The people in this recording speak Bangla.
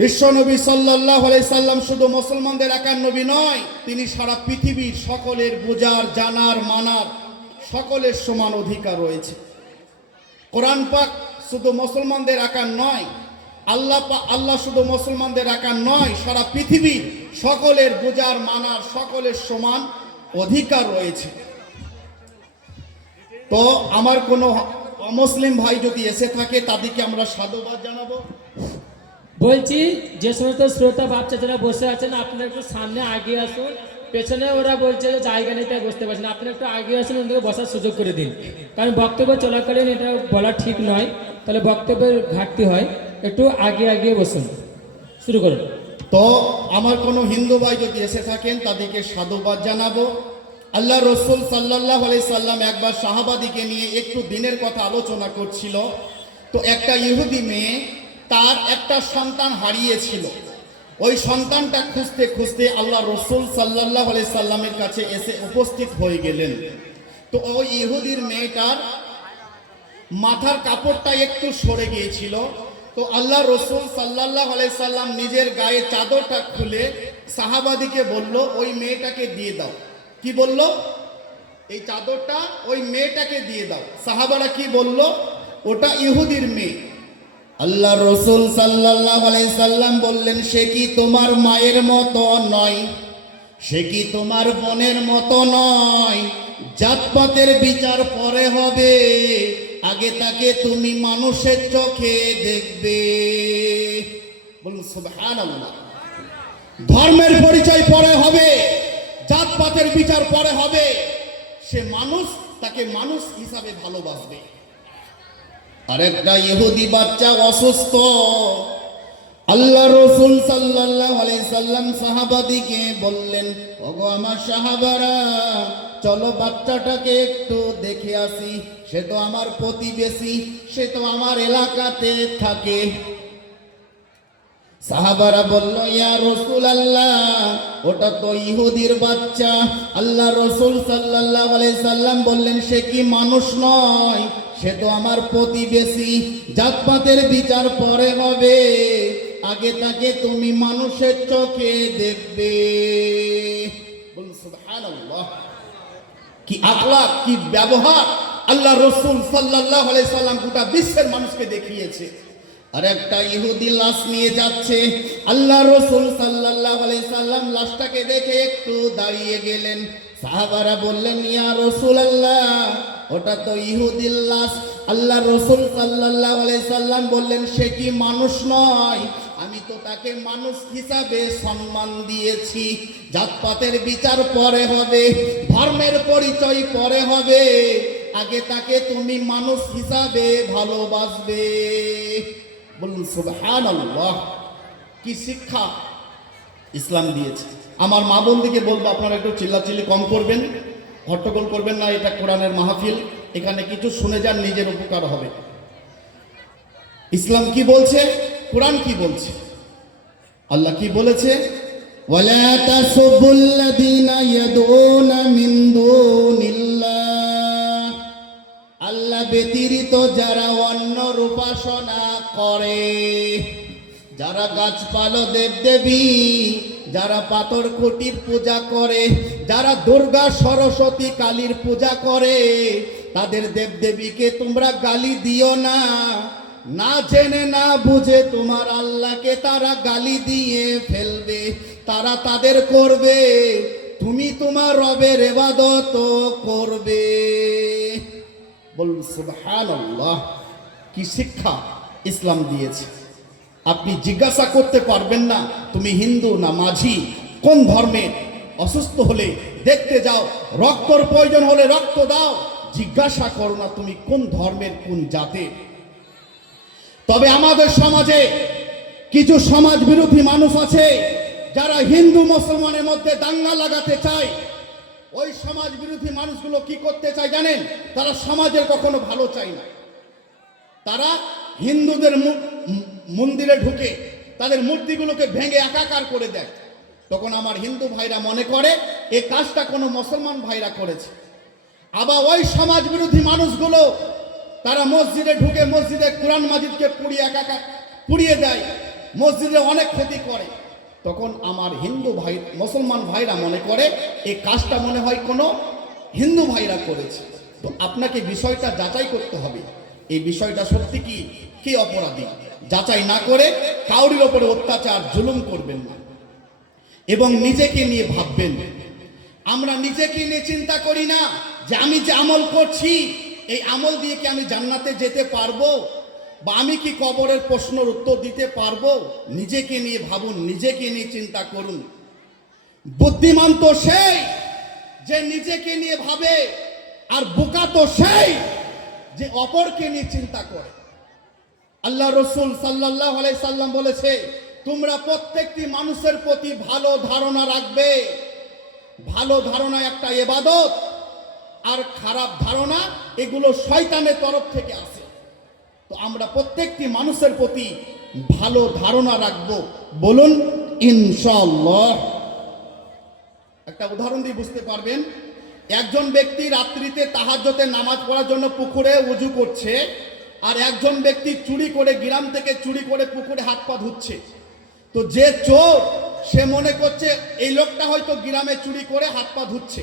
বিশ্বনবী সাল্লাল্লাহু আলাইহি সাল্লাম শুধু মুসলমানদের একার নবী নয়, তিনি সারা পৃথিবীর সকলের বোঝার, জানার, মানার সকলের সমান অধিকার রয়েছে। কোরআন পাক শুধু মুসলমানদের একার নয়, আল্লাহ শুধু মুসলমানদের একার নয়, সারা পৃথিবীর সকলের বোঝার, মানার সকলের সমান অধিকার রয়েছে। তো আমার কোনো অমুসলিম ভাই যদি এসে থাকে তাদেরকে আমরা সাধুবাদ জানাবো। বলছি যে সমস্ত শ্রোতা বাচ্চা যারা বসে আছেন আপনারা একটু সামনে আগে আসুন। পেছনে ওরা বলছে যে জায়গা নেই তাই বসতে পারছেন, আপনারা একটু আগে আসুন, ওদেরকে বসার সুযোগ করে দিন। কারণ বক্তব্য চলাকালীন এটা বলা ঠিক নয়, তাহলে বক্তব্যের ঘাটতি হয়। একটু আগে আগে বসুন, শুরু করুন। তো আমার কোনো হিন্দু ভাই যদি এসে থাকেন তাদেরকে সাধুবাদ জানাবো। আল্লাহ রসুল সাল্লাল্লাহু আলাইহি সাল্লাম একবার সাহাবাদিকে নিয়ে একটু দিনের কথা আলোচনা করছিল। তো একটা ইহুদি মেয়ে তার একটা সন্তান হারিয়েছিল। ওই সন্তানটা খুঁজতে খুঁজতে আল্লাহ রসুল সাল্লাল্লাহু আলাইহি সাল্লামের কাছে এসে উপস্থিত হয়ে গেলেন। তো ওই ইহুদির মেয়েটার মাথার কাপড়টা একটু সরে গিয়েছিল। তো আল্লাহ রসুল সাল্লাল্লাহু আলাইহি সাল্লাম নিজের গায়ে চাদরটা খুলে সাহাবাদিকে বলল, ওই মেয়েটাকে দিয়ে দাও। কি বলল? এই চাদরটা ওই মেয়েটাকে দিয়ে দাও। সাহাবারা কি বলল? ওটা ইহুদির মেয়ে। আল্লাহ রসুল সাল্লাল্লাহু আলাইহি সাল্লাম বললেন, সে কি তোমার মায়ের মতো নয়? সে কি তোমার বোনের মতো নয়? জাতপাতের বিচার পরে হবে, আগে তাকে তুমি মানুষের চোখে দেখবে। বলুন সুবহানাল্লাহ। ধর্মের পরিচয় পরে হবে, জাতপাতের বিচার পরে হবে। সে মানুষ, তাকে মানুষ হিসাবে ভালোবাসবে। আরেকটা ইহুদি বাচ্চা অসুস্থ। আল্লাহ রসুল সাল্লাল্লাহু আলাইহি সাল্লাম সাহাবাদিকে বললেন, ওগো আমার সাহাবারা, চলো বাচ্চাটাকে একটু দেখে আসি। সে তো আমার প্রতিবেশী, সে তো আমার এলাকাতে থাকে। সাহাবারা বলল, ইয়া রাসূলুল্লাহ, ওটা তো ইহুদির বাচ্চা। আল্লাহ রসুল সাল্লাল্লাহু আলাইহি সাল্লাম বললেন, সে কি মানুষ নয়? সে তো আমার প্রতিবেশী। জাতপাতের বিচার পরে হবে, আগে তাকে তুমি মানুষের চোখে দেখবে। বলুন সুবহানাল্লাহ। কি আখলাক, কি ব্যবহার আল্লাহ রসুল সাল্লাল্লাহু আলাইহি সাল্লাম গোটা বিশ্বের মানুষকে দেখিয়েছে। আর একটা ইহুদি লাশ নিয়ে যাচ্ছে। আল্লাহ রসুল সাল্লাল্লাহু আলাইহি সাল্লাম লাশটাকে দেখে একটু দাঁড়িয়ে গেলেন। সাহাবারা বললেন, ইয়া রাসূলুল্লাহ, ওটা তো ইহুদির লাশ। আল্লাহ রসুল সাল্লাল্লাহু আলাইহি সাল্লাম বললেন, সে কি মানুষ নয়? আমি তো তাকে মানুষ হিসাবে সম্মান দিয়েছি। জাতপাতের বিচার পরে হবে, ধর্মের পরিচয় পরে হবে, আগে তাকে তুমি মানুষ হিসাবে ভালোবাসবে। বলুন সুবহানাল্লাহ। কি শিক্ষা ইসলাম দিয়েছে। আমার মা বোনদিকে বলবো, আপনারা একটু চিল্লাচিল্লি কম করবেন, হট্টগোল করবেন না। এটা কোরআনের মাহফিল, এখানে কিছু শুনে যান, নিজের উপকার হবে। ইসলাম কি বলছে, কোরআন কি বলছে, আল্লাহ কি বলেছে? ওয়ালা তাসুবুল্লাযীনা ইয়াদউনা মিন দুনিল্লাহ, আল্লাহ ব্যতীত যারা অন্যর উপাসনা করে, যারা গাছপালা, দেবদেবী, যারা পাথর খুঁটির পূজা করে, যারা দুর্গা, সরস্বতী, কালীর পূজা করে, তাদের দেবদেবীকে তোমরা গালি দিও না। না জেনে না বুঝে তোমার আল্লাহকে তারা গালি দিয়ে ফেলবে, তারা তাদের করবে, তুমি তোমার রবের ইবাদত করবে। বলুন সুবহানাল্লাহ। কি শিক্ষা ইসলাম দিয়েছে। আপনি জিজ্ঞাসা করতে পারবেন না তুমি হিন্দু না মাঝি, কোন ধর্মে। অসুস্থ হলে দেখতে যাও, রক্তর প্রয়োজন হলে রক্ত দাও, জিজ্ঞাসা করো না তুমি কোন ধর্মের, কোন জাতের। তবে আমাদের সমাজে কিছু সমাজ বিরোধী মানুষ আছে যারা হিন্দু মুসলমানের মধ্যে দাঙ্গা লাগাতে চায়। ওই সমাজ বিরোধী মানুষগুলো কি করতে চায় জানেন? তারা সমাজের কখনো ভালো চায় না। তারা হিন্দুদের মন্দিরে ঢুকে তাদের মূর্তিগুলোকে ভেঙে একাকার করে দেয়। তখন আমার হিন্দু ভাইরা মনে করে এই কাজটা কোনো মুসলমান ভাইরা করেছে। আবার ওই সমাজ বিরোধী মানুষগুলো তারা মসজিদে ঢুকে মসজিদে কোরআন মাজিদকে পুড়িয়ে একাকার পুড়িয়ে দেয়। মসজিদে অনেক ক্ষতি করে, তখন আমার হিন্দু ভাই মুসলমান ভাইরা মনে করে এই কাজটা মনে হয় কোনো হিন্দু ভাইরা করেছে। তো আপনাকে বিষয়টা যাচাই করতে হবে, এই বিষয়টা সত্যি কি কে অপরাধী। যাচাই না করে কাউরির ওপরে অত্যাচার জুলুম করবেন না এবং নিজেকে নিয়ে ভাববেন। আমরা নিজেকে নিয়ে চিন্তা করি না যে আমি যে আমল করছি এই আমল দিয়ে কি আমি জান্নাতে যেতে পারবো, বা আমি কি কবরের প্রশ্নের উত্তর দিতে পারবো। নিজেকে নিয়ে ভাবুন, নিজেকে নিয়ে চিন্তা করুন। বুদ্ধিমান তো সেই যে নিজেকে নিয়ে ভাবে, আর বোকা তো সেই যে অপরকে নিয়ে চিন্তা করে। আল্লাহ রসুল সাল্লাল্লাহু আলাইহি সাল্লাম বলেছে, তোমরা প্রত্যেকটি মানুষের প্রতি ভালো ধারণা রাখবে। ভালো ধারণা একটা ইবাদত, আর খারাপ ধারণা এগুলো শয়তানের তরফ থেকে আসে। তো আমরা প্রত্যেকটি মানুষের প্রতি ভালো ধারণা রাখবো, বলুন ইনশাআল্লাহ। একটা উদাহরণ দিয়ে বুঝতে পারবেন। একজন ব্যক্তি রাত্রিতে তাহাজ্জুদের নামাজ পড়ার জন্য পুকুরে ওযু করছে, আর একজন ব্যক্তি চুরি করে গ্রাম থেকে চুরি করে পুকুরে হাত পা ধুচ্ছে। তো যে চোর সে মনে করছে এই লোকটা হয়তো গ্রামে চুরি করে হাত পা ধুচ্ছে,